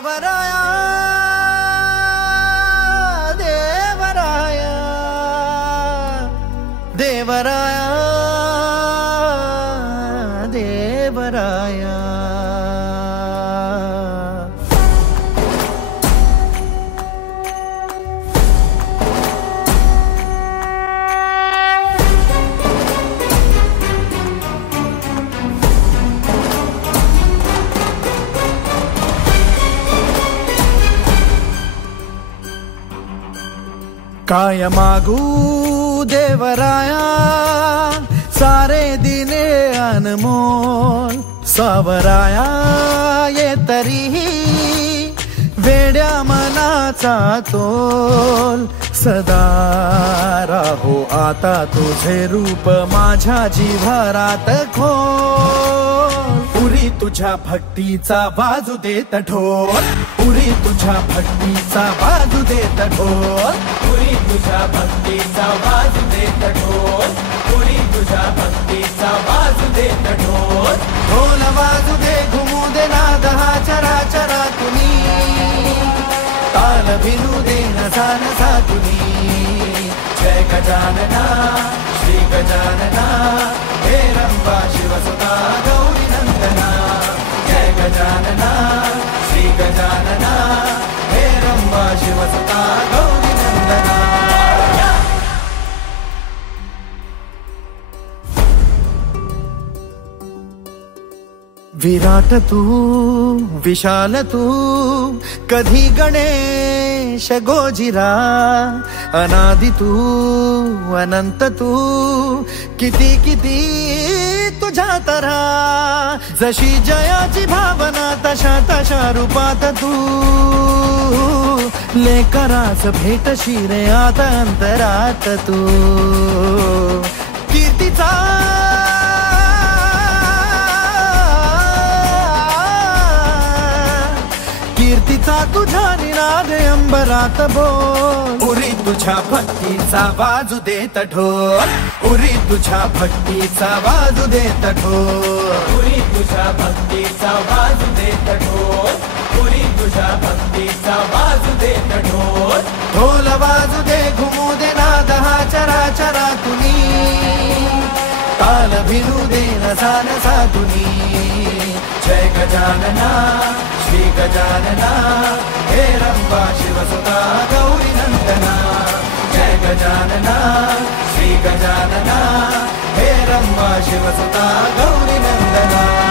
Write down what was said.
देवराया देवराया देवराया देवराया काय मागू देवराया सारे दिने अनमोल सावराया ये तरीही वेड्या मनाचा तोल सदा राहो आता तुझे रूप माझ्या जिव्हारात खोल पुरी तुझ्या भक्तीचा बाजू देत ढोल पुरी तुझ्या भक्तीचा बाजू देत ढोल पुरी तुझ्या भक्तीचा बाजू देत ढोल पुरी तुझ्या भक्तीचा बाजू देत ढोल ढोल बाजू दे घुमू दे नाद हा चराचरा तुम्ही ताल भिनू दे नसा तुम्ही जय गजानना श्री गजानना हे रंबा शिवसुता गौरी नंदना जय गजानना श्री गजानना हे रंबा शिवसुता गौरी नंदना विराट तू विशाल तू कधी गणेश गोजिरा अनादि तू अनंत तू किती किती तुझ्या तरा जशी जयाची भावना तशा तशा रूपात तू लेकरास भेटशी रे आता अंतरात तू कीर्तीचा कीर्तीचा तुझा निनाद अंबरात बोल उरी तुझ्या भक्तीचा बाजू देत ढोल उरी तुझ्या भक्तीचा बाजू देत ढोल उरी तुझ्या भक्तीचा बाजू देत ढोल उरी तुझ्या भक्तीचा बाजू देत ढोल ढोल बाजू दे घुमू दे नाद हा चराचरा तुम्ही ताल भिनू दे नसा तुम्ही जय गजानना श्री गजानना हे रंबा शिवसुता गौरी नंदना जय गजानना श्री गजानना हे रंबा शिवसुता गौरी नंदना।